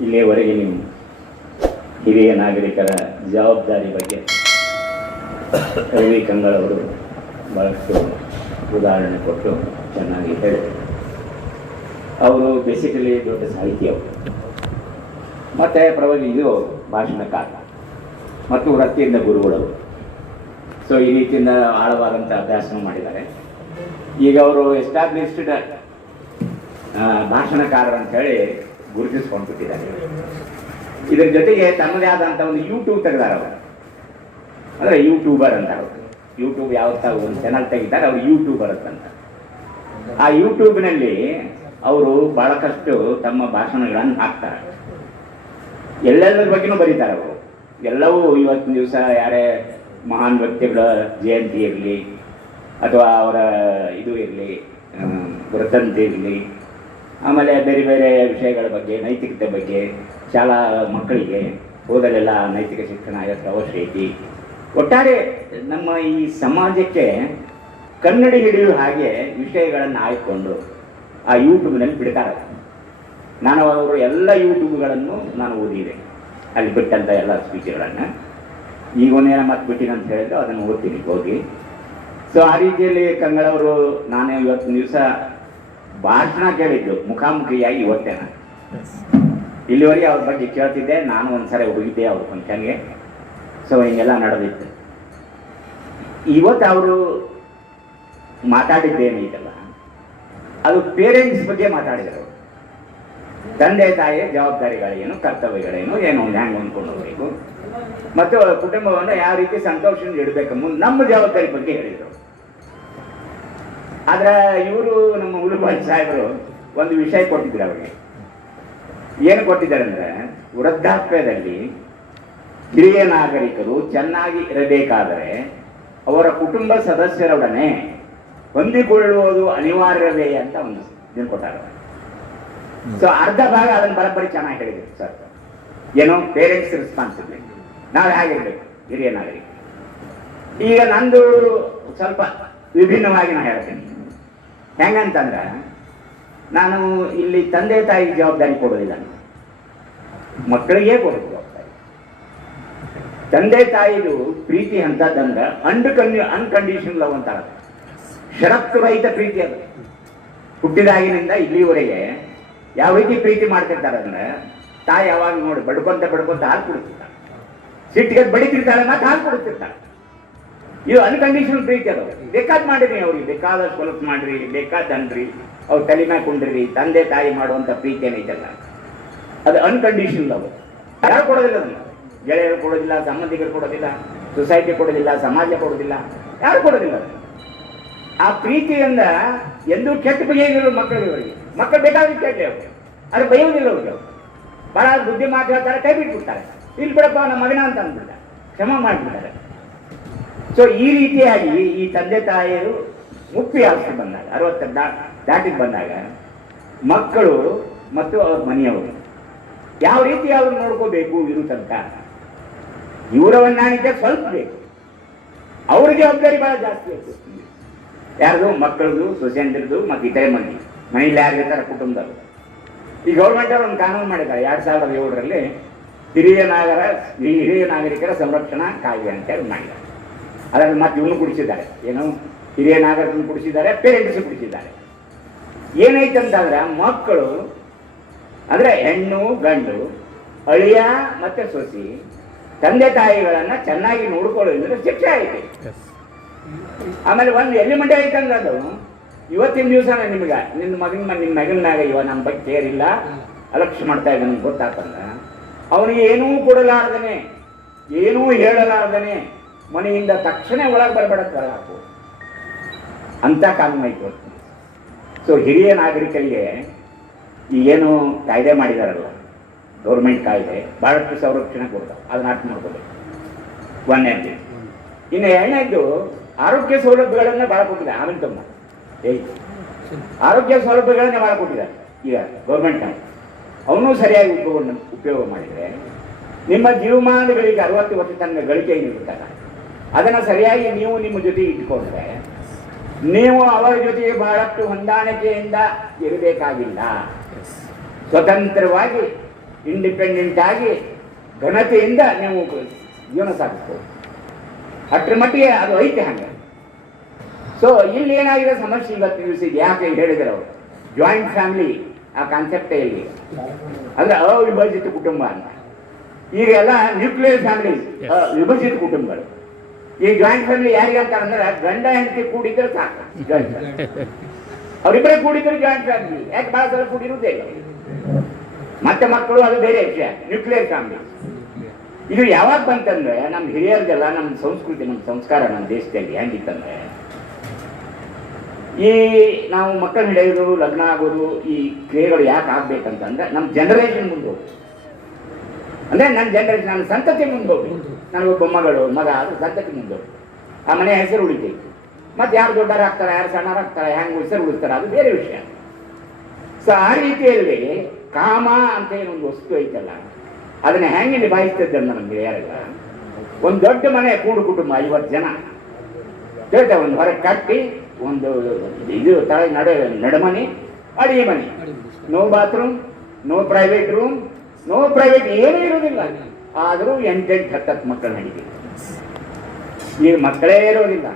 ಇಲ್ಲಿಯವರೆಗೆ ನೀವು ಹಿರಿಯ ನಾಗರಿಕರ ಜವಾಬ್ದಾರಿ ಬಗ್ಗೆ ರವಿ ಕಂಗಳವರು ಬಹಳಷ್ಟು ಉದಾಹರಣೆ ಕೊಟ್ಟು ಚೆನ್ನಾಗಿ ಹೇಳಿದರು. ಅವರು ಬೇಸಿಕಲಿ ದೊಡ್ಡ ಸಾಹಿತಿ ಅವರು. ಮತ್ತು ಇದು ಭಾಷಣಕಾರ ಮತ್ತು ವೃತ್ತಿಯಿಂದ ಗುರುಗಳವರು. ಸೊ ಈ ರೀತಿಯಿಂದ ಆಳವಾದಂಥ ಅಭ್ಯಾಸ ಮಾಡಿದ್ದಾರೆ. ಈಗ ಅವರು ಎಸ್ಟಾಬ್ಲಿಷ್ಡ್ ಭಾಷಣಕಾರರು ಅಂತ ಹೇಳಿ ಗುರುತಿಸ್ಕೊಂಡು ಬಿಟ್ಟಿದ್ದಾರೆ ಇದರ ಜೊತೆಗೆ ತನ್ನದೇ ಆದಂಥ ಒಂದು ಯೂಟ್ಯೂಬ್ ತೆಗೆದಾರ ಅವರು. ಅಂದರೆ ಯೂಟ್ಯೂಬರ್ ಅಂತ ಅವರು. ಯೂಟ್ಯೂಬ್ ಯಾವ ಒಂದು ಚಾನಲ್ ತೆಗಿತಾರೆ, ಅವ್ರು ಯೂಟ್ಯೂಬರ್ ಅಂತ. ಆ ಯೂಟ್ಯೂಬ್ನಲ್ಲಿ ಅವರು ಬಹಳಷ್ಟು ತಮ್ಮ ಭಾಷಣಗಳನ್ನು ಹಾಕ್ತಾರೆ. ಎಲ್ಲೆಲ್ಲರ ಬಗ್ಗೆನೂ ಬರೀತಾರೆ ಅವರು. ಎಲ್ಲವೂ ಇವತ್ತಿನ ದಿವಸ ಯಾರೇ ಮಹಾನ್ ವ್ಯಕ್ತಿಗಳ ಜಯಂತಿ ಇರಲಿ, ಅಥವಾ ಅವರ ಇದು ಇರಲಿ ವೃತ್ತಂತಿ ಇರಲಿ ಆಮೇಲೆ ಬೇರೆ ಬೇರೆ ವಿಷಯಗಳ ಬಗ್ಗೆ, ನೈತಿಕತೆ ಬಗ್ಗೆ, ಶಾಲಾ ಮಕ್ಕಳಿಗೆ ಓದಲೆಲ್ಲ ನೈತಿಕ ಶಿಕ್ಷಣ ಇವತ್ತು ಅವಶ್ಯ ಐತಿ. ಒಟ್ಟಾರೆ ನಮ್ಮ ಈ ಸಮಾಜಕ್ಕೆ ಕನ್ನಡಿ ಹಿಡಿಯುವ ಹಾಗೆ ವಿಷಯಗಳನ್ನು ಆಯ್ಕೊಂಡು ಆ ಯೂಟ್ಯೂಬ್ನಲ್ಲಿ ಬಿಡ್ತಾರೆ. ನಾನು ಅವರು ಎಲ್ಲ ಯೂಟ್ಯೂಬ್ಗಳನ್ನು ನಾನು ಓದಿದೆ. ಅಲ್ಲಿ ಬಿಟ್ಟಂಥ ಎಲ್ಲ ಸ್ಪೀಚ್ಗಳನ್ನು ಈಗ ಒಂದೇನ ಮತ್ತೆ ಬಿಟ್ಟಿನ ಅಂತ ಹೇಳಿದ್ರು ಅದನ್ನು ಓದ್ತೀನಿ, ಹೋಗಿ. ಸೊ ಆ ರೀತಿಯಲ್ಲಿ ಕಂಗಳವರು ನಾನು ಇವತ್ತು ದಿವಸ ಭಾಷಣ ಕೇಳಿದ್ದು ಮುಖಾಮುಖಿಯಾಗಿ ಇವತ್ತೇ ನಾನು. ಇಲ್ಲಿವರೆಗೆ ಅವ್ರ ಬಗ್ಗೆ ಕೇಳ್ತಿದ್ದೆ ನಾನು ಒಂದ್ಸರಿ ಹೋಗಿದ್ದೆ ಅವ್ರ ಫಂಕ್ಷನ್ಗೆ. ಸೊ ಹಿಂಗೆಲ್ಲ ನಡೆದಿತ್ತು. ಇವತ್ತು ಅವರು ಮಾತಾಡಿದ್ದೇನೈತಲ್ಲ ಅದು ಪೇರೆಂಟ್ಸ್ ಬಗ್ಗೆ ಮಾತಾಡಿದರು. ತಂದೆ ತಾಯಿಯ ಜವಾಬ್ದಾರಿಗಳೇನು ಕರ್ತವ್ಯಗಳೇನು ಏನು ಹ್ಯಾಂಗ್ ಹೊಂದ್ಕೊಂಡು ಹೋಗಬೇಕು ಮತ್ತು ಕುಟುಂಬವನ್ನು ಯಾವ ರೀತಿ ಸಂತೋಷದಿಂದ ಇಡಬೇಕು ಮುಂದೆ ನಮ್ಮ ಜವಾಬ್ದಾರಿ ಬಗ್ಗೆ ಹೇಳಿದರು. ಆದ್ರೆ ಇವರು ನಮ್ಮ ಉಳುಬಾಯಿ ಸಾಹೇಬರು ಒಂದು ವಿಷಯ ಕೊಟ್ಟಿದ್ರು ಅವರಿಗೆ. ಏನು ಕೊಟ್ಟಿದ್ದಾರೆ ಅಂದ್ರೆ, ವೃದ್ಧಾಪ್ಯದಲ್ಲಿ ಹಿರಿಯ ನಾಗರಿಕರು ಚೆನ್ನಾಗಿ ಇರಬೇಕಾದರೆ ಅವರ ಕುಟುಂಬ ಸದಸ್ಯರೊಡನೆ ಹೊಂದಿಕೊಳ್ಳುವುದು ಅನಿವಾರ್ಯವೇ ಅಂತ ಒಂದು ಇದನ್ನು ಕೊಟ್ಟಾರ. ಸೊ ಅರ್ಧ ಭಾಗ ಅದನ್ನು ಬರೋಬ್ಬರಿ ಚೆನ್ನಾಗಿ ಹೇಳಿದ್ರು ಸರ್. ಏನು ಪೇರೆಂಟ್ಸ್ ರೆಸ್ಪಾನ್ಸಿಬಿಲಿಟಿ ನಾವು ಹೇಗಿರ್ಬೇಕು, ಹಿರಿಯ ನಾಗರಿಕ ಈಗ ನಂದು ಸ್ವಲ್ಪ ವಿಭಿನ್ನವಾಗಿ ನಾನು ಹೇಳ್ತೀನಿ. ಹೆಂಗಂತಂದ್ರೆ, ನಾನು ಇಲ್ಲಿ ತಂದೆ ತಾಯಿ ಜವಾಬ್ದಾರಿ ಕೊಡೋದಿಲ್ಲ. ಮಕ್ಕಳಿಗೆ ಕೊಡೋದು ಜವಾಬ್ದಾರಿ. ತಂದೆ ತಾಯಿದು ಪ್ರೀತಿ ಅಂತದ್ದಂದ್ರೆ ಕನ್ಯೂ ಅನ್ಕಂಡೀಷನ್ ಲವ್ ಅಂತ ಷರತ್ತು ರಹಿತ ಪ್ರೀತಿ ಅದು. ಹುಟ್ಟಿದಾಗಿನಿಂದ ಇಲ್ಲಿವರೆಗೆ ಯಾವ ರೀತಿ ಪ್ರೀತಿ ಮಾಡ್ತಿರ್ತಾರೆ ಅಂದ್ರೆ, ತಾಯಿ ಯಾವಾಗ ನೋಡಿ ಬಡ್ಕೊಂತ ಬಡ್ಕೊಂತ ಹಾಲು ಕುಡಿತಿರ್ತಾಳೆ ಸಿಟ್ಟಿಗೆ ಬಡಿತಿರ್ತಾಳೆ ಮತ್ತೆ ಹಾಲು ಕುಡಿತಿರ್ತಾಳೆ ಇದು ಅನ್ಕಂಡೀಷನಲ್ ಪ್ರೀತಿ ಅದು. ಬೇಕಾದ್ ಮಾಡಿರಿ ಅವ್ರಿಗೆ. ಬೇಕಾದ ಸ್ವಲ್ಪ ಮಾಡ್ರಿ, ಬೇಕಾದ ಅನ್ರಿ ಅವ್ರು ತಲೆ ಮ್ಯಾಗ ಕುಂಡ್ರಿ ತಂದೆ ತಾಯಿ ಮಾಡುವಂತ ಪ್ರೀತಿ ಏನೈತಲ್ಲ. ಅದು ಅನ್ಕಂಡೀಷನಲ್ ಅದು. ಯಾರು ಕೊಡೋದಿಲ್ಲ ಅದನ್ನ. ಗೆಳೆಯರು ಕೊಡೋದಿಲ್ಲ, ಸಂಬಂಧಿಕರು ಕೊಡೋದಿಲ್ಲ ಸೊಸೈಟಿ ಕೊಡೋದಿಲ್ಲ, ಸಮಾಜ ಕೊಡೋದಿಲ್ಲ. ಯಾರು ಕೊಡೋದಿಲ್ಲ ಆ ಪ್ರೀತಿಯಿಂದ ಎಂದೂ ಕೆಟ್ಟ ಬಗೆಯಿಲ್ಲ ಮಕ್ಕಳಿಗೆ. ಅವರಿಗೆ ಮಕ್ಕಳು ಬೇಕಾದ್ರೆ ಕೇಳಿ ಅವರು. ಅದು ಬೈಯೋದಿಲ್ಲ ಅವ್ರಿಗೆ ಅವ್ರು. ಬಹಳ ಬುದ್ಧಿ ಮಾತು ಹೇಳ್ತಾರೆ, ಕೈ ಬಿಟ್ಬಿಡ್ತಾರೆ. ಇಲ್ಲಿ ಬಿಡಪ್ಪ, ನಮ್ಮ ಮಗನ ಅಂತ ಅಂದ್ಬಿಡ್ತಾರೆ ಕ್ಷಮ ಮಾಡಿಬಿಡ್ತಾರೆ. ಸೊ ಈ ರೀತಿಯಾಗಿ ಈ ತಂದೆ ತಾಯಿಯರು ಮುಖ್ಯ ಆಸ್ತಿ ಬಂದಾಗ, ಅರವತ್ತ ದಾಟಿಗೆ ಬಂದಾಗ, ಮಕ್ಕಳು ಮತ್ತು ಅವ್ರ ಮನೆಯವರು ಯಾವ ರೀತಿ ಅವ್ರು ನೋಡ್ಕೋಬೇಕು ಇರು ಇವರ ಹೊಂದಾಣಿಕೆ ಸ್ವಲ್ಪ ಬೇಕು. ಅವ್ರ ಜವಾಬ್ದಾರಿ ಬಹಳ ಜಾಸ್ತಿ ಬೇಕು. ಯಾರ್ದು? ಮಕ್ಕಳದು ಸೊಸೆಂಟ್ರದ್ದು ಮತ್ತು ಇತರೆ ಮನೆ ಮನೇಲಿ ಯಾರು ಇರ್ತಾರೆ ಕುಟುಂಬದವರು. ಈ ಗೌರ್ಮೆಂಟ್ ಅವರು ಒಂದು ಕಾನೂನು ಮಾಡಿದ್ದಾರೆ. ಎರಡು ಸಾವಿರದ ಏಳರಲ್ಲಿ ಹಿರಿಯ ನಾಗರ ಹಿರಿಯ ನಾಗರಿಕರ ಸಂರಕ್ಷಣಾ ಕಾಯ್ದೆ ಅಂತ ಹೇಳಿ ಮಾಡಿದ್ದಾರೆ. ಅದರಲ್ಲಿ ಮತ್ತೆ ಇವನು ಕುಡಿಸಿದ್ದಾರೆ. ಏನು? ಹಿರಿಯ ನಾಗರಿಕರನ್ನು ಕುಡಿಸಿದ್ದಾರೆ ಪೇರೆಂಟ್ಸ್ ಕುಡಿಸಿದ್ದಾರೆ. ಏನೈತೆ ಅಂತಂದ್ರೆ ಮಕ್ಕಳು ಅಂದ್ರೆ ಹೆಣ್ಣು ಗಂಡು ಅಳಿಯ ಮತ್ತೆ ಸೊಸಿ ತಂದೆ ತಾಯಿಗಳನ್ನ ಚೆನ್ನಾಗಿ ನೋಡ್ಕೊಳ್ಳೋದ್ರೆ ಶಿಕ್ಷೆ ಐತೆ ಆಮೇಲೆ ಒಂದು ಎಲ್ಲಿ ಮಂಡೆ ಐತಂದ್ರೆ ಅದು. ಇವತ್ತಿನ ದಿವಸ ನಿಮ್ಗೆ ನಿನ್ನ ಮಗನ ನಿಮ್ಮ ಮಗನ ಮ್ಯಾಗ ಇವ ನಮ್ಮ ಬಗ್ಗೆ ಕೇರ್ ಇಲ್ಲ. ಅಲಕ್ಷ್ಯ ಮಾಡ್ತಾ ಇದ್ದಾನೆ ಗೊತ್ತಾಗ್ತಂದ್ರೆ. ಅವನಿಗೆ ಏನೂ ಕೊಡಲಾರ್ದನೆ ಏನೂ ಹೇಳಲಾರ್ದನೆ. ಮನೆಯಿಂದ ತಕ್ಷಣ ಒಳಗೆ ಬರಬೇಡಕ್ಕೆ. ಹಾಕು ಅಂತ ಕಾನೂನು ಸೊ ಹಿರಿಯ ನಾಗರಿಕರಿಗೆ ಈಗೇನು ಕಾಯ್ದೆ ಮಾಡಿದಾರಲ್ಲ, ಗೌರ್ಮೆಂಟ್ ಕಾಯ್ದೆ, ಬಹಳಷ್ಟು ಸಂರಕ್ಷಣೆ ಕೊಡ್ತಾವೆ ಅದನ್ನ ಅರ್ಥ ಮಾಡ್ಕೋಬೇಕು. ಒಂದನೇದು ಇನ್ನು ಎರಡನೇದು ಆರೋಗ್ಯ ಸೌಲಭ್ಯಗಳನ್ನ ಭಾಳ ಕೊಟ್ಟಿದೆ ಆಮೇಲೆ ತಮ್ಮ. ಆರೋಗ್ಯ ಸೌಲಭ್ಯಗಳನ್ನೇ ಭಾಳ ಕೊಟ್ಟಿದ್ದಾರೆ. ಈಗ ಗೌರ್ಮೆಂಟ್ ಅವನು ಸರಿಯಾಗಿ ಉಪಯೋಗ ಉಪಯೋಗ ಮಾಡಿದರೆ, ನಿಮ್ಮ ಜೀವಮಾನಗಳಿಗೆ ಅರವತ್ತು ವರ್ಷ ತನಕ ಗಳಿಕೆ ಏನಿರುತ್ತಲ್ಲ ಅದನ್ನು ಸರಿಯಾಗಿ ನೀವು ನಿಮ್ಮ ಜೊತೆ ಇಟ್ಕೊಂಡ್ರೆ ನೀವು ಅವರ ಜೊತೆ ಬಹಳಷ್ಟು ಹೊಂದಾಣಿಕೆಯಿಂದ ಇರಬೇಕಾಗಿಲ್ಲ. ಸ್ವತಂತ್ರವಾಗಿ ಇಂಡಿಪೆಂಡೆಂಟ್ ಆಗಿ ಘನತೆಯಿಂದ ನೀವು ಜೀವನ ಸಾಗಿಸ್ಬೋದು. ಅಷ್ಟರ ಮಟ್ಟಿಗೆ ಅದು ಐತೆ ಹಂಗೆ. ಸೊ ಇಲ್ಲಿ ಏನಾಗಿದೆ ಸಮಸ್ಯೆ ಇವತ್ತು ಇದೆ ಯಾಕೆ ಹೇಳಿದ್ರು ಅವರು? ಜಾಯಿಂಟ್ ಫ್ಯಾಮಿಲಿ ಆ ಕಾನ್ಸೆಪ್ಟೇ ಇಲ್ಲಿ. ಅಂದ್ರೆ ಅವಿಭಜಿತ ಕುಟುಂಬ ಅಂತ. ಈಗ ಎಲ್ಲ ನ್ಯೂಕ್ಲಿಯರ್ ಫ್ಯಾಮಿಲಿ ವಿಭಜಿತ ಕುಟುಂಬಗಳು. ಈ ಜಾಯಿಂಟ್ ಫ್ಯಾಮಿಲಿ ಯಾರಿಗೆ ಅಂತ ಅಂದ್ರೆ ಗಂಡ ಹೆಂಡತಿ ಕೂಡಿದ್ರೆ ಸಾಕು. ಜಾಯಿಂಟ್ ಅವರಿಬ್ಬರೇ ಕೂಡಿದ್ರೆ ಜಾಯಿಂಟ್ ಫ್ಯಾಮಿಲಿ ಯಾಕೆ ಭಾಳ ಸಲ ಕೂಡಿರುವುದೇ ಇಲ್ಲ. ಮತ್ತೆ ಮಕ್ಕಳು ಅದು ಬೇರೆ ವಿಷಯ. ನ್ಯೂಕ್ಲಿಯರ್ ಫ್ಯಾಮಿಲಿ ಇದು ಯಾವಾಗ ಬಂತಂದ್ರೆ ನಮ್ಮ ಹಿರಿಯರಿಗೆಲ್ಲ ನಮ್ಮ ಸಂಸ್ಕೃತಿ, ನಮ್ಮ ಸಂಸ್ಕಾರ ನಮ್ಮ ದೇಶದಲ್ಲಿ ಹೆಂಗಿತ್ತಂದ್ರೆ, ಈ ನಾವು ಮಕ್ಕಳು ಹಿಡಿಯೋದು, ಲಗ್ನ ಆಗೋದು, ಈ ಕ್ರಿಯೆಗಳು ಯಾಕೆ ಆಗ್ಬೇಕಂತಂದ್ರೆ ನಮ್ಮ ಜನರೇಷನ್ ಮುಂದೆ ಹೋಗ್ಬೇಕು. ಅಂದ್ರೆ ನನ್ನ ಜನರೇಷನ್ ನನ್ನ ಸಂತತಿ ಮುಂದೆ ಹೋಗ್ಬೇಕು. ನನಗೊಬ್ಬ ಮಗಳು ಮಗ ಅದು ಸದ್ಯಕ್ಕೆ ಮುಂದೆ. ಆ ಮನೆ ಹೆಸರು ಉಳಿತೈತಿ. ಮತ್ತೆ ಯಾರು ದೊಡ್ಡರಾಗ್ತಾರೆ ಯಾರು ಸಣ್ಣರಾಗ್ತಾರೆ ಹೆಂಗ್ ಹೆಸರು ಉಳಿಸ್ತಾರೆ ಅದು ಬೇರೆ ವಿಷಯ. ಸೊ ಆ ರೀತಿಯಲ್ಲಿ ಕಾಮ ಅಂತ ಏನೊಂದು ವಸ್ತು ಐತಲ್ಲ ಅದನ್ನ ಹೆಂಗೆ ನಿಭಾಯಿಸ್ತಿದ್ದ ನಮಗೆ ಯಾರೆಲ್ಲ ಒಂದು ದೊಡ್ಡ ಮನೆ ಕೂಡು ಕುಟುಂಬ ಐವತ್ತು ಜನ. ದೊಡ್ಡ ಒಂದು ಹೊರಗೆ ಕಟ್ಟಿ ಒಂದು ಇದು ತಳ ನಡೆ ನಡಮನೆ ಅಡಿಗೆ ಮನೆ. No bathroom no private room no private ಏನೂ ಇರೋದಿಲ್ಲ ಆದರೂ ಎಂಟೆಂಟು ಹತ್ತತ್ತು ಮಕ್ಕಳು ನಡೀತೀವಿ ಈಗ ಮಕ್ಕಳೇ ಇರೋದಿಲ್ಲ.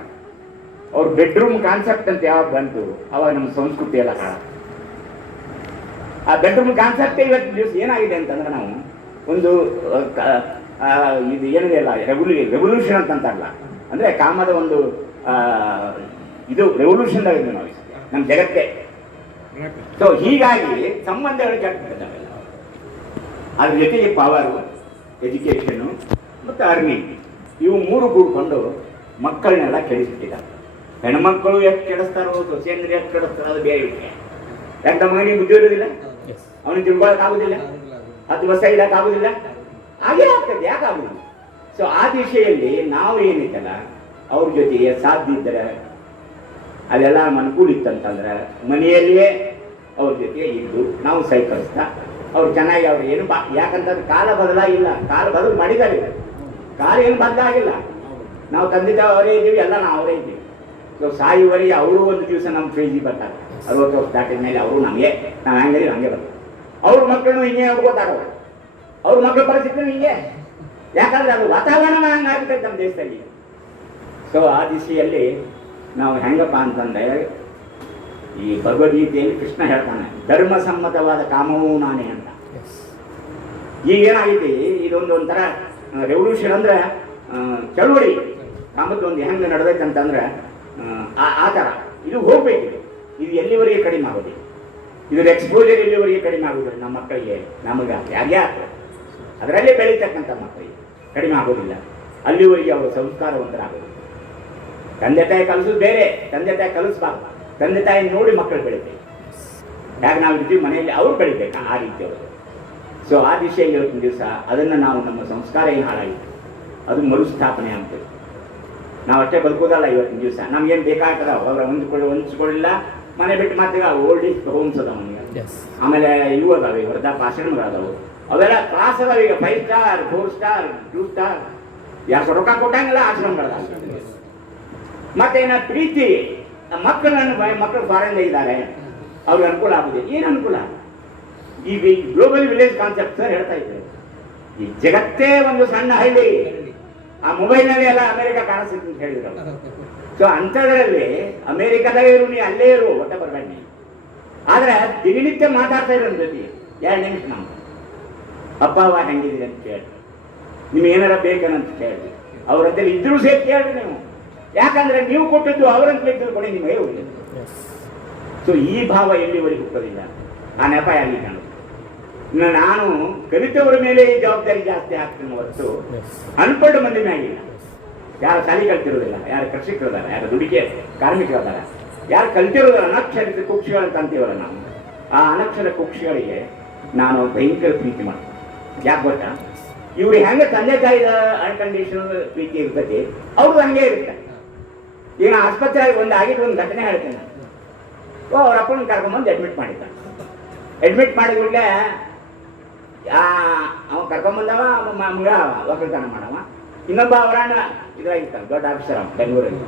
ಅವ್ರ ಬೆಡ್ರೂಮ್ ಕಾನ್ಸೆಪ್ಟ್ ಅಂತ ಯಾವಾಗ ಬಂತು ಅವಾಗ ನಮ್ಮ ಸಂಸ್ಕೃತಿ ಎಲ್ಲ ಹಾಳ ಆ ಬೆಡ್ರೂಮ್ ಕಾನ್ಸೆಪ್ಟ್ ಇವತ್ತು ದಿವಸ ಏನಾಗಿದೆ ಅಂತಂದ್ರೆ ನಾವು ಒಂದು ಇದು ಏನಿದೆ ಅಲ್ಲ ರೆವಲ್ಯೂ ರೆವಲ್ಯೂಷನ್ ಅಂತಂತಲ್ಲ ಅಂದರೆ ಅಂದ್ರೆ ಕಾಮದ ಒಂದು ಇದು ರೆವಲ್ಯೂಷನ್ ಆಗಿದೆ ನಾವು ನಮ್ಮ ಜಗತ್ತೇ. ಸೊ ಹೀಗಾಗಿ ಸಂಬಂಧಗಳು ಕೆಟ್ಟ ಅದ್ರ ಜೊತೆಗೆ ಪವರು ಎಜುಕೇಷನು ಮತ್ತು ಆರ್ಮಿ ಇವು ಮೂರು ಕೂಡ್ಕೊಂಡು ಮಕ್ಕಳನ್ನೆಲ್ಲ ಕೆಡಿಸ್ಬಿಟ್ಟಿದ್ದಾರೆ ಹೆಣ್ಮಕ್ಕಳು ಎಷ್ಟು ಕೆಡಿಸ್ತಾರೋ ಸೊಸೆಯಂದ್ರೆ ಎಷ್ಟು ಕೆಡಿಸ್ತಾರೋ ಅದು ಬೇರೆ ವಿಷಯ. ಯಾಕೆ ನಮ್ಮ ಮಗನಿಗೆ ಬುದ್ಧಿ ಇರೋದಿಲ್ಲ ಅವನಿಗೆ ಅದು ಹತ್ತು ವರ್ಷ ಆಗುದಿಲ್ಲ? ಹಾಗೆ ಆಗ್ತದೆ ಯಾಕೆ ಆಗುದಿಲ್ಲ? ಸೊ ಆ ದಿಶೆಯಲ್ಲಿ ನಾವು ಏನಿತ್ತಲ್ಲ ಅವ್ರ ಜೊತೆಗೆ ಸಾಧ್ಯ ಇದ್ದರೆ ಅದೆಲ್ಲ ಅನುಕೂಲ ಇತ್ತಂತಂದ್ರೆ ಮನೆಯಲ್ಲಿಯೇ ಅವ್ರ ಜೊತೆಗೆ ಇದ್ದು ನಾವು ಸೈಕಲಿಸ್ತಾ ಅವ್ರು ಚೆನ್ನಾಗಿ, ಅವ್ರು ಏನು ಬಾ ಯಾಕಂತಂದ್ರೆ ಕಾಲ ಬದಲಾಗಿಲ್ಲ. ಕಾಲ ಬದಲು ಮಾಡಿದ್ದಾರೆ ಕಾಲ ಏನು ಬದಲಾಗಿಲ್ಲ. ನಾವು ತಂದೆ ತಾಯಿ ಅವರೇ ಇದ್ದೀವಿ, ಎಲ್ಲ ನಾವು ಅವರೇ ಇದ್ದೀವಿ. ಸೊ ಸಾಯುವರೆಗೆ ಅವರು ಒಂದು ದಿವಸ ನಮ್ಮ ಕ್ರೇಜಿ ಬರ್ತಾರೆ. ಅರವತ್ತು ವರ್ಷ ದಾಟಿದ ಮೇಲೆ ಅವರು ನಮಗೆ, ನಾವು ಹೆಂಗಿದ್ದೀವಿ ಹಂಗೆ ಬರ್ತಾರೆ. ಅವ್ರ ಮಕ್ಕಳನ್ನು ಹಿಂಗೆ ಗೊತ್ತಾಗಲ್ಲ ಅವ್ರ. ಮಕ್ಕಳ ಪರಿಸ್ಥಿತಿ ಹಿಂಗೆ. ಯಾಕಂದ್ರೆ ಅದು ವಾತಾವರಣ ಹಂಗಾಗುತ್ತೆ ನಮ್ಮ ದೇಶದಲ್ಲಿ. ಸೊ ಆ ದಿಶೆಯಲ್ಲಿ ನಾವು ಹೆಂಗಪ್ಪ ಅಂತಂದ್ರೆ, ಈ ಭಗವದ್ಗೀತೆಯಲ್ಲಿ ಕೃಷ್ಣ ಹೇಳ್ತಾನೆ, ಧರ್ಮ ಸಮ್ಮತವಾದ ಕಾಮವೂ ನಾನೇ ಅಂತ. ಈಗ ಏನಾಗೈತಿ? ಇದೊಂದು ಒಂಥರ ರೆವಲ್ಯೂಷನ್ ಅಂದ್ರೆ ಚಳುವಳಿ. ಕಾಮತ್ ಒಂದು ಹೆಂಗೆ ನಡೆದೈತೆ ಅಂತಂದ್ರೆ ಆ, ಥರ. ಇದು ಹೋಗ್ಬೇಕು ಇದು. ಎಲ್ಲಿವರೆಗೆ ಕಡಿಮೆ ಆಗೋದಿಲ್ಲ ಇದ್ರ ಎಕ್ಸ್ಪೋಜರ್ ಎಲ್ಲಿವರೆಗೆ ಕಡಿಮೆ ಆಗೋದಿಲ್ಲ ನಮ್ಮ ಮಕ್ಕಳಿಗೆ? ನಮಗೆ ಆಗ್ತದೆ ಅದರಲ್ಲೇ ಬೆಳೀತಕ್ಕಂಥ ಮಕ್ಕಳಿಗೆ ಕಡಿಮೆ ಆಗೋದಿಲ್ಲ. ಅಲ್ಲಿವರೆಗೆ ಅವರು ಸಂಸ್ಕಾರವಂತರಾಗೋದಿಲ್ಲ ತಂದೆ ತಾಯಿ ಕಲಿಸೋದು ಬೇರೆ ತಂದೆ ತಾಯಿ ಕಲಿಸ್ಬಾರ್ದು. ತಂದೆ ತಾಯಿ ನೋಡಿ ಮಕ್ಕಳು ಬೆಳಿಬೇಕು. ಯಾಕೆ? ನಾವು ಇದ್ದೀವಿ ಮನೆಯಲ್ಲಿ ಅವ್ರು ಬೆಳಿಬೇಕು ಆ ರೀತಿ ಅವರು. ಸೊ ಆ ದಿಶೆಯಲ್ಲಿ ಇವತ್ತಿನ ದಿವಸ ಅದನ್ನು ನಾವು ನಮ್ಮ ಸಂಸ್ಕಾರ ಏನು ಹಾಳಾಗಿತ್ತು ಅದು ಮರುಸ್ಥಾಪನೆ ಆಗ್ತದೆ. ನಾವು ಅಷ್ಟೇ ಬದುಕೋದಲ್ಲ ಇವತ್ತಿನ ದಿವಸ. ನಮ್ಗೇನು ಬೇಕಾಗ್ತದ? ಅವ್ರ ಹೊಂದ್ಕೊಳ್ಳಿ ಹೊಂದಿಸ್ಕೊಳ್ಳಿಲ್ಲ ಮನೆ ಬಿಟ್ಟು ಮಾತ್ರ ಓಲ್ಡ್ ಈಸ್ ಹೋಮ್ಸ್ ಅದಾವ ನಮಗೆ ಆಮೇಲೆ ಇವು ಅದಾವೆ ಹೊರದ ಅದಾವು ಅವೆಲ್ಲ ಕ್ಲಾಸ್ ಅದಾವ ಈಗ five star four star two star ಯಾರು ರೊಕ್ಕ ಕೊಟ್ಟಂಗಿಲ್ಲ ಆಶ್ರಮಗಳದ ಮತ್ತೆ ಏನ ಪ್ರೀತಿ ಮಕ್ಕಳನ್ನು ಮಕ್ಕಳು ಫಾರಿನ್ ಇದ್ದಾರೆ. ಅವ್ರಿಗೆ ಅನುಕೂಲ ಆಗುದಿಲ್ಲ. ಏನು ಅನುಕೂಲ? ಈ ಗ್ಲೋಬಲ್ ವಿಲೇಜ್ ಕಾನ್ಸೆಪ್ಟ್ ಸರ್ ಹೇಳ್ತಾ ಇದ್ದಾರೆ. ಈ ಜಗತ್ತೇ ಒಂದು ಸಣ್ಣ ಹಳ್ಳಿ. ಆ ಮೊಬೈಲ್ನಲ್ಲಿ ಎಲ್ಲ ಅಮೆರಿಕ ಕಾಣಿಸುತ್ತೆ ಅಂತ ಹೇಳಿದ್ರು. ಸೊ ಅಂಥದ್ರಲ್ಲಿ ಅಮೆರಿಕದಾಗ ಇರು ನೀ ಅಲ್ಲೇ ಇರು ಒಟ್ಟ ಬರಬೇಡಿ ಆದ್ರೆ ದಿನನಿತ್ಯ ಮಾತಾಡ್ತಾ ಇರೋ ಜೊತೆ ಎರಡು ನಿಮಿಷ ನಾವು ಅಪ್ಪ ಅವ ಹೆಂಗಿದ್ದೀರಿ ಅಂತ ಕೇಳಿ. ನಿಮ್ಗೆ ಏನಾರ ಬೇಕೇನಂತ ಕೇಳಿ. ಅವ್ರ ಹತ್ರ ಇದ್ರೂ ಸೇರಿ ಕೇಳಿ ನೀವು. ಯಾಕಂದ್ರೆ ನೀವು ಕೊಟ್ಟಿದ್ದು ಅವರಂತ ಕೊಡಿ ನಿಮಗೆ ಸೊ ಈ ಭಾವ ಎಲ್ಲಿವರೆಗೆ ಹೋಗೋದಿಲ್ಲ ಆ ನೆಪ ಯಾರಿಗೆ ಕಾಣುತ್ತೆ? ಇನ್ನು ನಾನು ಕಲಿತವರ ಮೇಲೆ ಈ ಜವಾಬ್ದಾರಿ ಜಾಸ್ತಿ ಆಗ್ತೀನಿ ಹೊರತು ಅನ್ಪಡ್ಡ ಮಂದಿ ಮ್ಯಾಗಿಲ್ಲ ಯಾರು ಶಾಲೆ ಕಲ್ತಿರೋದಿಲ್ಲ ಯಾರು ಕೃಷಿಕರಿದಾರ ಯಾರು ದುಡಿಕೆ ಕಾರ್ಮಿಕರಿದಾರ ಯಾರು ಕಲ್ತಿರೋದಿಲ್ಲ ಅನಕ್ಷರ ಕುಕ್ಷಿಗಳು ಅಂತ ಅಂತೀವಲ್ಲ ನಾವು. ಆ ಅನಕ್ಷರ ಕುಕ್ಷಿಗಳಿಗೆ ನಾನು ಭಯಂಕರ ಪ್ರೀತಿ ಮಾಡ್ತೀನಿ. ಯಾಕೆ ಗೊತ್ತಾ? ಇವ್ರು ಹೆಂಗೆ ತಂದೆ ತಾಯಿದ ಅನ್ಕಂಡೀಷನಲ್ ಪ್ರೀತಿ ಇರ್ತೈತಿ ಅವ್ರದ್ದು ಹಂಗೆ ಇರುತ್ತೆ. ಈಗ ನಾ ಆಸ್ಪತ್ರೆಗೆ ಒಂದು ಆಗಿದ್ದು ಒಂದು ಘಟನೆ ಹೇಳ್ತೇನೆ. ಓ ಅವ್ರ ಅಪ್ಪನ ಕರ್ಕೊಂಬಂದು ಅಡ್ಮಿಟ್ ಮಾಡಿದ್ದ. ಅಡ್ಮಿಟ್ ಮಾಡಿದ ಕೂಡಲೇ ಅವ ಕರ್ಕೊಂಬಂದವ ಅವ ಮ- ಮಗ ಒಕ್ಕಲ್ತನ ಮಾಡವ. ಇನ್ನೊಬ್ಬ ಅವರಣ್ಣ ಇದ್ರಾಗಿರ್ತಾನೆ ದೊಡ್ಡ ಆಫೀಸರ್ ಅವ ಬೆಂಗಳೂರಲ್ಲಿ.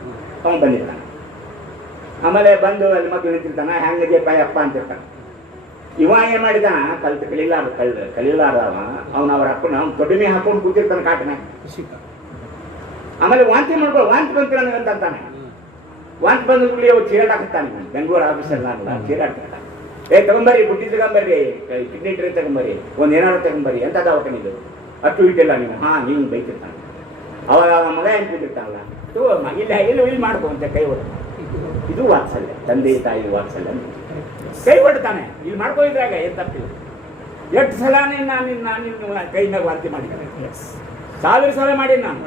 ಅವನು ಬಂದಿರ್ತಾನೆ. ಆಮೇಲೆ ಬಂದು ಅಲ್ಲಿ ಮಕ್ಕಳು ನಿಂತಿರ್ತಾನೆ ಪಾಯ ಅಪ್ಪ ಅಂತಿರ್ತಾನೆ ಇವ ಏನ್ ಮಾಡಿದ ಕಲ್ತು ಕಲಿಲಾರ ಕಲ್ ಕಲೀಲಾರವ ಅವನ ಅವ್ರ ಅಪ್ಪನ ಅವ್ನ ತೊಡಿಮೆ ಹಾಕೊಂಡು ಕೂತಿರ್ತಾನೆ ಕಾಟನ. ಆಮೇಲೆ ವಾಂತಿ ಮಾಡ್ಕೊ ವಾಂತಿ ಬಂತು ಅಂತ ಅಂತಾನೆ ವಾಂತಿ ಬಂದ ಕೂಡಲೇ ಅವು ಚೀರಾಡಾಕತ್ತಾನೆ ಬೆಂಗಳೂರು ಆಫೀಸರ್ ಚೀರಾಟ ಚೀರಾಡ್ತಾನೆ ಏ ತಗೊಂಬರಿ ಬುಟ್ಟಿ ತಗೊಂಬರ್ರಿ. Kidney tray ತಗೊಂಬರ್ರಿ. ಒಂದು ಏನಾದ್ರು ತಗೊಂಬರ್ರಿ ಅಂತ ದವಾಖಾನೆ ಇದು ಅಷ್ಟು ಇಟ್ಟಿಲ್ಲ ನೀನು. ಹಾ ನೀನು ಬೈತಿರ್ತಾನೆ ಅವಾಗ ಅವ ಮಗ ಏನ್ ಕೂತಿರ್ತಾನಲ್ಲ ತೂ ಅಮ್ಮ, ಇಲ್ಲ ಇಲ್ಲ ಇಲ್ಲಿ ಮಾಡ್ಕೊ ಅಂತ ಕೈ ಹೊಡ ಇದು ವಾತ್ಸಲ್ಯ. ತಂದೆ ತಾಯಿ ವಾತ್ಸಲ್ಯ ಅಂತ. ಕೈ ಹೊಡ್ತಾನೆ. ಇಲ್ಲಿ ಮಾಡ್ಕೋ ಇದ್ರಾಗ ಏನ್ ತಪ್ಪಿಲ್ಲ. ಎಷ್ಟು ಸಲ ನಿನ್ನ ನಿನ್ನ ನಿನ್ನ ಕೈಯಿಂದ ವಾಂತಿ ಮಾಡಿದ್ದಾನೆ? ಸಾವಿರ ಸಲ ಮಾಡಿ ನಾನು.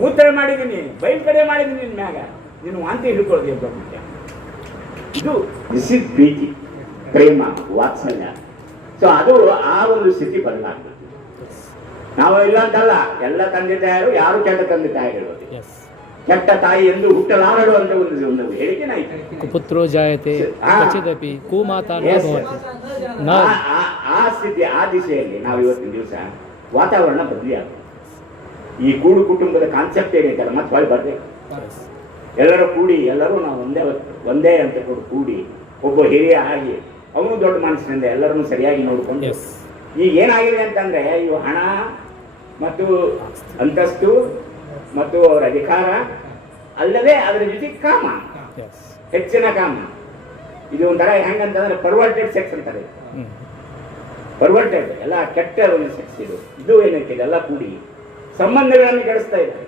ಮೂತ್ರ ಮಾಡಿದ್ದೀನಿ. ಬೈಲ್ ಕಡೆ ಮಾಡಿದ್ದೀನಿ ನಿನ್ನ ಮ್ಯಾಗ. ನೀನು ವಾಂತಿ ಹಿಡ್ಕೊಳ್ಳೋದು ಮುಖ್ಯ ಇದು ದಿಸ್ ಇಸ್ ಪ್ರೀತಿ ಪ್ರೇಮ ವಾತ್ಸಲ್ಯ. ಸೊ ಅದು ಆ ಒಂದು ಸ್ಥಿತಿ ಬದಲಾಗ್ತದೆ ನಾವು ಇಲ್ಲ ಅಂತಲ್ಲ ಎಲ್ಲ ತಂದೆ ತಾಯರು ಯಾರು ಕೆಟ್ಟ ತಂದೆ ತಾಯಿಗಳು ಕೆಟ್ಟ ತಾಯಿ ಎಂದು ಹುಟ್ಟಲಾರಡು ಅಂತ ಒಂದು ಒಂದು ಹೇಳಿಕೆ ಕುಪುತ್ರೋ ಜಾಯತೆ ಕೂಮಾತಾ ಆ- ಸ್ಥಿತಿ ಆ ದಿಶೆಯಲ್ಲಿ ನಾವು ಇವತ್ತಿನ ದಿವಸ ವಾತಾವರಣ ಬದಲಿ ಆಗುತ್ತೆ. ಈ ಕೂಡು ಕುಟುಂಬದ ಕಾನ್ಸೆಪ್ಟ್ ಏನೈತಲ್ಲ ಮತ್ತೆ ಹೊಳೆ ಬರ್ಬೇಕು. ಎಲ್ಲರೂ ಕೂಡಿ ಎಲ್ಲರೂ ನಾವು ಒಂದೇ ಒಂದೇ ಅಂತ ಕೂಡ ಕೂಡಿ ಒಬ್ಬ ಹಿರಿಯ ಆಗಿ ಅವನು ದೊಡ್ಡ ಮನಸ್ಸಿನಿಂದ ಎಲ್ಲರನ್ನೂ ಸರಿಯಾಗಿ ನೋಡಿಕೊಂಡು ಈಗ ಏನಾಗಿದೆ ಅಂತಂದ್ರೆ ಇವು ಹಣ ಮತ್ತು ಅಂತಸ್ತು ಮತ್ತು ಅವರ ಅಧಿಕಾರ ಅಲ್ಲದೆ ಅದರ ಜೊತೆ ಕಾಮ. ಹೆಚ್ಚಿನ ಕಾಮ. ಇದು ಒಂಥರ ಹೆಂಗಂತಂದ್ರೆ ಪರ್ವರ್ಟೆಡ್ ಸೆಕ್ಸ್ ಅಂತಾರೆ. ಪರ್ವರ್ಟೆಡ್ ಎಲ್ಲ ಕೆಟ್ಟ ಒಂದು ಸೆಕ್ಸ್ ಇದು. ಇದು ಏನೈತೆ? ಇದೆಲ್ಲ ಕೂಡಿ. ಸಂಬಂಧಗಳನ್ನು ಕೆಡಿಸ್ತಾ ಇದೆ.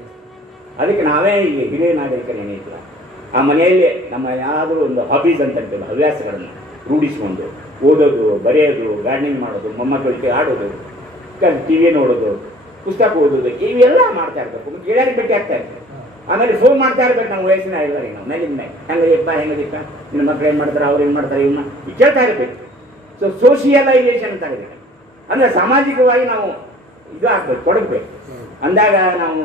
ಅದಕ್ಕೆ ನಾವೇ ಈಗ ಹಿರಿಯ ನಾಗರಿಕರು ಏನೈತಿಲ್ಲ ಆ ಮನೆಯಲ್ಲಿ ನಮ್ಮ ಯಾವ್ದಾದ್ರು ಒಂದು ಹಾಬೀಸ್ ಅಂತ ಹವ್ಯಾಸಗಳನ್ನು. ರೂಢಿಸ್ಕೊಂಡು ಓದೋದು, ಬರೆಯೋದು, ಗಾರ್ಡನಿಂಗ್ ಮಾಡೋದು, ಮೊಮ್ಮಕ್ಕಳಿಗೆ ಆಡೋದು ಟಿ ವಿ ನೋಡೋದು, ಪುಸ್ತಕ ಓದೋದು ಇವೆಲ್ಲ ಮಾಡ್ತಾ ಇರ್ಬೇಕು. ಗೆಳೆಯರಿಗೆ ಭೇಟಿ ಆಗ್ತಾ ಇರ್ತಾರೆ. ಆಮೇಲೆ ಫೋನ್ ಮಾಡ್ತಾ ಇರ್ಬೇಕು ನಾವು ವಯಸ್ಸಿನ ಎಲ್ಲರಿಗೆ ನಾವು ಮೇಲಿಂದ ಹೆಂಗಪ್ಪ ಹೆಂಗದಿಪ್ಪ ನಿನ್ನ ಮಕ್ಳು ಏನು ಮಾಡ್ತಾರೆ? ಅವ್ರು ಏನು ಮಾಡ್ತಾರೆ? ಇವನ್ನ ಕೇಳ್ತಾ ಇರ್ಬೇಕು. ಸೊ ಸೋಷಿಯಲೈಸೇಷನ್ ಅಂತ ಇದೆ. ಅಂದ್ರೆ ಸಾಮಾಜಿಕವಾಗಿ ನಾವು ಇದು ಆಗ್ಬೇಕು ಕೊಡಬೇಕು ಅಂದಾಗ ನಾವು,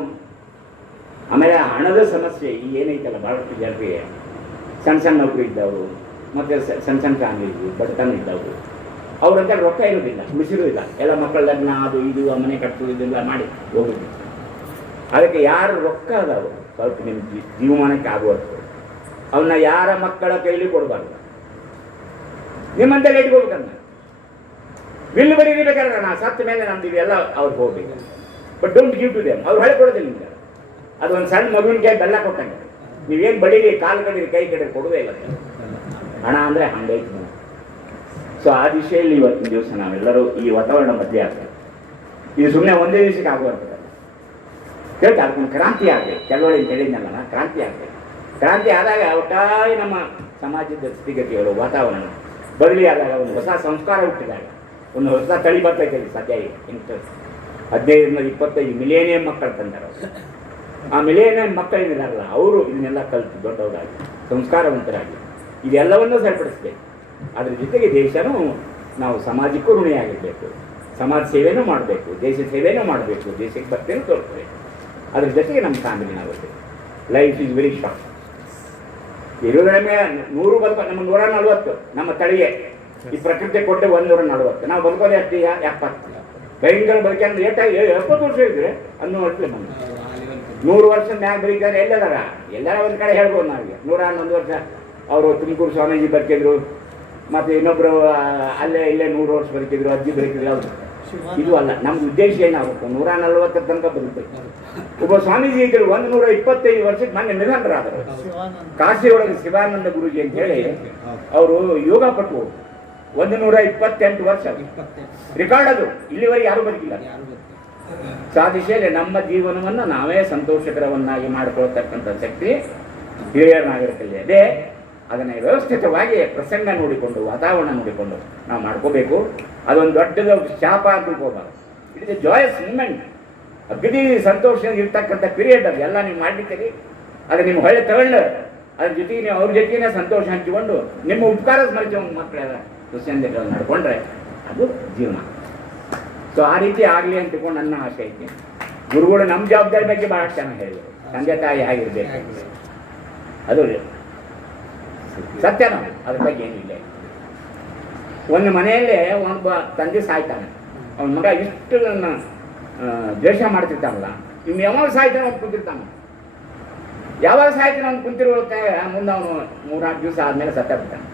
ಆಮೇಲೆ ಹಣದ ಸಮಸ್ಯೆ ಈ ಏನೈತಲ್ಲ ಭಾಳಷ್ಟು ಜನರಿಗೆ. ಸಣ್ಣ ಸಣ್ಣ ನೌಕರಿ ಇದ್ದವರು ಮತ್ತೆ ಸಣ್ಣ ಸಣ್ಣ ಫ್ಯಾಮಿಲಿ ಬಡತನ ಇದ್ದವರು. ಅವ್ರಂತ ರೊಕ್ಕ ಇರೋದಿಲ್ಲ ಉಳಿಸಿರೋದಿಲ್ಲ ಎಲ್ಲ ಮಕ್ಕಳ ಲಗ್ನ ಅದು ಇದು, ಆ ಮನೆ ಕಟ್ಟೋದು ಇದೆಲ್ಲ ಮಾಡಿ ಹೋಗಿದ್ದು ಅದಕ್ಕೆ ಯಾರು ರೊಕ್ಕ ಅದಾವು ಸ್ವಲ್ಪ ನಿಮ್ಮ ಜೀವಮಾನಕ್ಕೆ ಆಗುವಷ್ಟು. ಅವನ್ನ ಯಾರ ಮಕ್ಕಳ ಕೈಲಿ ಕೊಡಬಾರ್ದು. ನಿಮ್ಮಂತ ಇಟ್ಕೋಬೇಕಂತ ಬಿಲ್ ಬರೀಬೇಕಾದ್ರೆ ನಾ ಸತ್ತ ಮೇಲೆ ನಮ್ದು ಇವೆಲ್ಲ ಅವ್ರಿಗೆ ಹೋಗ್ಬೇಕು but don't give to them ಅವ್ರು ಹೇಳ್ಕೊಡೋದಿಲ್ಲ ನಿಮ್ಗೆ. ಅದು ಒಂದು ಸಣ್ಣ ಮಗುವಿನ ಕೈ ಬೆಲ್ಲ ಕೊಟ್ಟಂಗೆ. ನೀವೇನು ಬಡೀರಿ, ಕಾಲು ಕಡೀರಿ, ಕೈ ಕಡೆ ಕೊಡೋದೇ ಇಲ್ಲ. ಹಣ ಅಂದರೆ ಹಂಗೈತಿ ಸೊ ಆ ದಿಶೆಯಲ್ಲಿ ಇವತ್ತಿನ ದಿವಸ ನಾವೆಲ್ಲರೂ ಈ ವಾತಾವರಣ ಬದಲಿ ಆಗ್ತದೆ ಇದು ಸುಮ್ಮನೆ ಒಂದೇ ದಿವಸಕ್ಕೆ ಆಗುವಂಥದ್ದಲ್ಲ ಹೇಳ್ತಾ ಅದಕ್ಕೊಂದು ಕ್ರಾಂತಿ ಆಗಬೇಕು ಚಳವಳಿ ಅಂತ ಹೇಳಿದ್ನಲ್ಲ ಕ್ರಾಂತಿ ಆಗಬೇಕು ಕ್ರಾಂತಿ ಆದಾಗ ಒಟ್ಟಾಗಿ ನಮ್ಮ ಸಮಾಜದ ಸ್ಥಿತಿಗತಿಗಳು, ವಾತಾವರಣ ಬದಲಿ ಆದಾಗ ಒಂದು ಹೊಸ ಸಂಸ್ಕಾರ ಹುಟ್ಟಿದಾಗ, ಒಂದು ಹೊಸ ತಳಿ ಬರ್ತೈತೆ ಸದ್ಯ ಈಗ ಇಂಥ ಹದಿನೈದರಿಂದ ಇಪ್ಪತ್ತೈದು ಮಿಲಿಯನಿಯಂ ಮಕ್ಕಳು ತಂದಾರ. ಆ ಮಿಲೇನಿಯಂ ಮಕ್ಕಳೇನಿದಾರಲ್ಲ ಅವರು ಇದನ್ನೆಲ್ಲ ಕಲಿತು ದೊಡ್ಡವರಾಗಿ, ಸಂಸ್ಕಾರವಂತರಾಗಿ. ಇದೆಲ್ಲವನ್ನೂ ಸರಿಪಡಿಸ್ಬೇಕು. ಅದರ ಜೊತೆಗೆ ದೇಶನೂ ನಾವು ಸಮಾಜಕ್ಕೂ ಋಣಿಯಾಗಿರಬೇಕು. ಸಮಾಜ ಸೇವೆನೂ ಮಾಡಬೇಕು ದೇಶ ಸೇವೆನೂ ಮಾಡಬೇಕು ದೇಶಕ್ಕೆ ಬರ್ತೇನೆ ತೋರಿಸ್ಬೇಕು ಅದ್ರ ಜೊತೆಗೆ ನಮ್ಮ ಫ್ಯಾಮಿಲಿ ನಾವು ಲೈಫ್ ಇಸ್ ವೆರಿ ಶಾರ್ಟ್ ಮೇಲೆ ನೂರು ಬದುಕ ನಮ್ಮ ನೂರ ನಲ್ವತ್ತು ನಮ್ಮ ತಳಿಗೆ ಈ ಪ್ರಕೃತಿ ಕೊಟ್ಟೆ ಒಂದು ನೂರ ನಲ್ವತ್ತು. ನಾವು ಬದುಕೋದೇ ಈಗ ಎಪ್ಪತ್ತು. ಭಯಂಕರ ಬದುಕಂದ್ರೆ ಏಟಾಗಿ ಎಪ್ಪತ್ತು ವರ್ಷ ಇದ್ರೆ ಅದು ನೋಡ್ತೀವಿ ಬಂದು ನೂರು ವರ್ಷ ಮ್ಯಾಗ ಬರೀತಾರೆ ಎಲ್ಲದಾರ? ಎಲ್ಲರ ಒಂದು ಕಡೆ ಹೇಳ್ಬೋದು ನಾವೀಗ. ನೂರ ಹನ್ನೊಂದು ವರ್ಷ. ಅವರು ತುಮಕೂರು ಸ್ವಾಮೀಜಿ ಬದುಕಿದ್ರು ಮತ್ತೆ ಇನ್ನೊಬ್ರು ಆ, ಅಲ್ಲೇ ಇಲ್ಲೇ ನೂರು ವರ್ಷ ಬದುಕಿದ್ರು ಅಜ್ಜಿ ಬದುಕಿದ್ರು ಅವರು. ಇದು ಅಲ್ಲ ನಮ್ದು ಉದ್ದೇಶ ಏನಾಗುತ್ತೆ? ನೂರ ನಲ್ವತ್ತರ ತನಕ ಬರುತ್ತೆ ಒಬ್ಬ ಸ್ವಾಮೀಜಿ ಇದ್ರು ಒಂದು ನೂರ ಇಪ್ಪತ್ತೈದು ವರ್ಷಕ್ಕೆ ಮೊನ್ನೆ ನಿಧನರಾದರು. ಕಾಶಿ ಒಳಗೆ ಶಿವಾನಂದ ಗುರುಜಿ ಅಂತ ಹೇಳಿ ಅವರು ಯೋಗ ಪಟ್ಟು ಒಂದು ನೂರ ಇಪ್ಪತ್ತೆಂಟು ವರ್ಷ. ರೆಕಾರ್ಡ್ ಅದು. ಇಲ್ಲಿವರೆಗೆ ಯಾರು ಬದುಕಿಲ್ಲ. ಸೊ ಆ ನಮ್ಮ ಜೀವನವನ್ನು ನಾವೇ ಸಂತೋಷಕರವನ್ನಾಗಿ ಮಾಡಿಕೊಳ್ತಕ್ಕಂಥ ಶಕ್ತಿ ಹಿರಿಯ ನಾಗರಿಕರಲ್ಲಿ ಅದೇ ಅದನ್ನು ವ್ಯವಸ್ಥಿತವಾಗಿ ಪ್ರಸಂಗ ನೋಡಿಕೊಂಡು ವಾತಾವರಣ ನೋಡಿಕೊಂಡು ನಾವು ಮಾಡ್ಕೋಬೇಕು. ಅದೊಂದು ದೊಡ್ಡದ ಶಾಪ ತಿಳ್ಕೋಬಾರ್ದು it is a joyous moment ಅಗದಿ ಸಂತೋಷ ಇರ್ತಕ್ಕಂಥ ಪೀರಿಯಡ್ ಅದು. ಎಲ್ಲ ನೀವು ಮಾಡ್ಲಿಕ್ಕೆ ಅದು ನಿಮ್ಮ ಹೊಳೆ ತಗೊಂಡು ಅದ್ರ ಜೊತೆಗೆ ನೀವು ಅವ್ರ ಜೊತೆಗೆ ಸಂತೋಷ ಹಂಚಿಕೊಂಡು ನಿಮ್ಮ ಉಪಕಾರ ಸ್ಮರಿಸೋ ಮಕ್ಕಳೆಲ್ಲ ದುಸ್ಸಂದೆಗಳು ನಡ್ಕೊಂಡ್ರೆ ಅದು ಜೀವನ. ಸೊ ಆ ರೀತಿ ಆಗಲಿ ಅಂತ ತಿಳ್ಕೊಂಡು ನನ್ನ ಆಸೆ ಐತಿ. ಗುರುಗಳು ನಮ್ಮ ಜವಾಬ್ದಾರಿ ಬಗ್ಗೆ ಭಾಳ ಚೆನ್ನಾಗಿ ಹೇಳಿದ್ರು. ತಂದೆ ತಾಯಿ ಆಗಿರ್ಬೇಕು ಅದು ಸತ್ಯ ನಾವು ಅದ್ರ ಬಗ್ಗೆ ಏನಿಲ್ಲ ಒಂದು ಮನೆಯಲ್ಲೇ ಒಬ್ಬ ತಂದೆ ಸಾಯ್ತಾನೆ. ಅವನ ಮಗ ಇಷ್ಟು ನನ್ನ ದ್ವೇಷ ಮಾಡ್ತಿರ್ತಾನಲ್ಲ ಇವ್ನು ಯಾವಾಗ ಸಾಯ್ತಾನೆ ಅವ್ನು ಕುಂತಿರ್ತಾನೆ. ಯಾವಾಗ ಸಾಯ್ತಾನೆ ಅಂತ ಕುಂತಿರುವಾಗ ಮುಂದೆ ಅವನು ಮೂರ್ನಾಲ್ಕು ದಿವಸ ಆದ್ಮೇಲೆ ಸತ್ಯ ಬಿಡ್ತಾನೆ.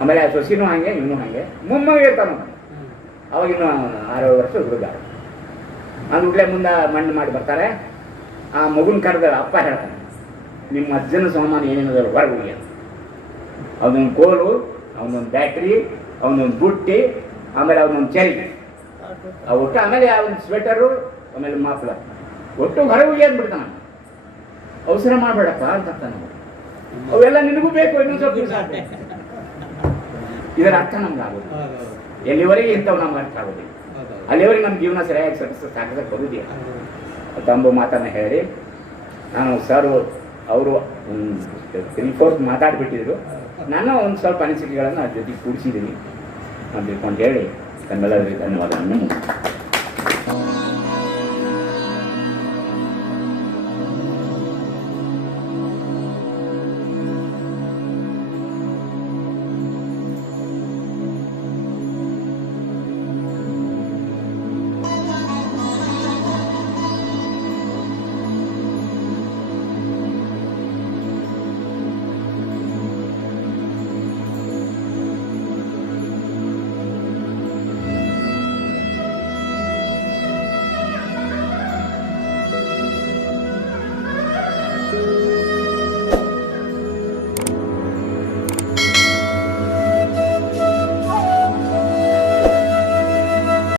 ಆಮೇಲೆ ಆ ಸೊಸಿನೂ ಹಾಗೆ, ಇವನು ಹಾಗೆ, ಮೊಮ್ಮಗ ಇರ್ತಾನ ಅವಾಗ ಇನ್ನು ಆರು ವರ್ಷ ಹುಡುಗ ಅಂದ್ಬಿಟ್ಲೆ ಮುಂದೆ ಮಣ್ಣು ಮಾಡಿ ಬರ್ತಾರೆ. ಆ ಮಗುನ ಕರೆದ ಅಪ್ಪ ಹೇಳ್ತಾನೆ ನಿಮ್ಮ ಅಜ್ಜನ ಸಾಮಾನು ಏನೇನದಾರು ಹೊರಗೆ ಅಂತ. ಅವನೊಂದು ಕೋಲು ಅವನೊಂದು ಬ್ಯಾಟ್ರಿ ಅವನೊಂದು ಬುಟ್ಟಿ ಆಮೇಲೆ ಅವನೊಂದು ಚರಿ ಆ ಒಟ್ಟು ಆಮೇಲೆ ಅವನ ಸ್ವೆಟರು ಆಮೇಲೆ ಮಾಪ್ಲ ಒಟ್ಟು ಹೊರಗೆ ಹೋಗಿ ಅಂದ್ಬಿಡ್ತಾನ ಅವಸರ ಮಾಡಬೇಡಪ್ಪ ಅಂತ ಅವ್ನು. ಅವೆಲ್ಲ ನಿನಗೂ ಬೇಕು ಇನ್ನೊಂದು ಸ್ವಲ್ಪ ದಿವಸ ಇದರ ಅರ್ಥ ನಮ್ಗೆ ಆಗೋದು ಎಲ್ಲಿವರೆಗೆ ಇಂಥವು ನಮ್ಗೆ ಅರ್ಥ ಆಗೋದಿಲ್ಲ. ಅಲ್ಲಿವರೆಗೆ ನಮ್ಮ ಜೀವನ ಸರಿಯಾಗಿ ಸಕ್ಸ ಸಾಕಕ್ಕೆ ಬರುವುದಿಲ್ಲ ತಂಬು ಮಾತನ್ನ ಹೇಳಿ. ನಾನು ಸರ್ ಅವರು ತ್ರೀ ಫೋರ್ತ್ ಮಾತಾಡ್ಬಿಟ್ಟಿದ್ರು. ನಾನು ಒಂದು ಸ್ವಲ್ಪ ಅನಿಸಿಕೆಗಳನ್ನು ಅದ್ರ ಜೊತೆಗೆ ಕೂಡಿಸಿದ್ದೀನಿ ಅಂತ ತಿಳ್ಕೊಂಡು ಹೇಳಿ. ತನ್ನೆಲ್ಲರಿಗೂ ಧನ್ಯವಾದಗಳನ್ನು